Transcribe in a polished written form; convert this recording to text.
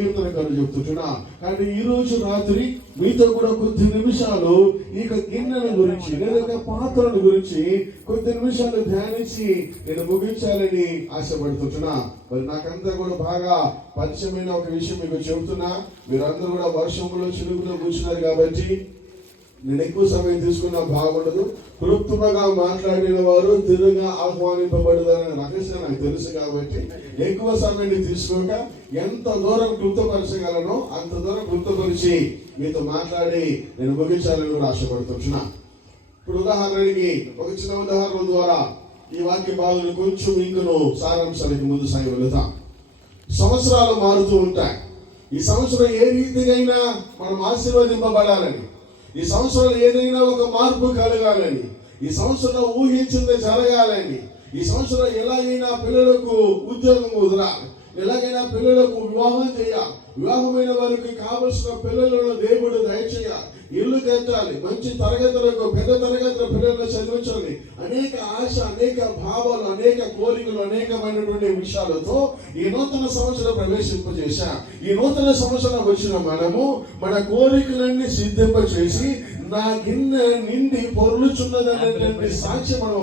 కీర్తనకారుడు చెప్తుంటున్నా. కానీ ఈ రోజు రాత్రి మీతో కూడా కొద్ది నిమిషాలు ఈ గిన్నెల గురించి లేదా పాత్రల గురించి కొద్ది నిమిషాలు ధ్యానించి నేను ముగించాలని ఆశపడుతుంటున్నా. మరి నాకంతా కూడా బాగా పరిచయమైన ఒక విషయం మీకు చెబుతున్నా. మీరందరూ కూడా వర్షంలో చిలుగులో కూర్చున్నారు కాబట్టి నేను ఎక్కువ సమయం తీసుకున్నా బాగుండదు. కృత్రిమగా మాట్లాడిన వారు తిరుగా ఆహ్వానింపబడదనే రహస్యం నాకు తెలుసు కాబట్టి ఎక్కువ సమయాన్ని తీసుకోక ఎంత దూరం కృప్తపరచగలనో అంత దూరం కృప్తపరిచి మీతో మాట్లాడి నేను ముగించాలని కూడా ఆశపడుతున్నా. ఇప్పుడు ఉదాహరణకి ఒక చిన్న ఉదాహరణ ద్వారా ఈ వాక్య భాగాలను కొంచెం ఇంకను సారాంశానికి ముందు సాగి వెళుతాం. సంవత్సరాలు మారుతూ ఉంటాయి. ఈ సంవత్సరం ఏ రీతిగా మనం ఆశీర్వదింపబడాలని, ఈ సంవత్సరంలో ఏదైనా ఒక మార్పు కలగాలని, ఈ సంవత్సరంలో ఊహించింది జరగాలని, ఈ సంవత్సరం ఎలాగైనా పిల్లలకు ఉద్యోగం కుదరాలి, ఎలాగైనా పిల్లలకు వివాహం చేయాలి, వివాహమైన వారికి కావలసిన పిల్లలను దేవుడు దయచేయాలి, ఇల్లు కట్టాలి, మంచి తరగతులకు పెద్ద తరగతుల పిల్లలను చదివించాలి, అనేక ఆశ, అనేక భావాలు, అనేక కోరికలు, అనేకమైనటువంటి విషయాలతో ఈ నూతన సంవత్సరం ప్రవేశింపజేశా. ఈ నూతన సంవత్సరం వచ్చిన మనము మన కోరికలన్నీ సిద్ధింపచేసి నా గిన్నె నిండి పొర్లుచున్నదనేటువంటి సాక్ష్యం మనం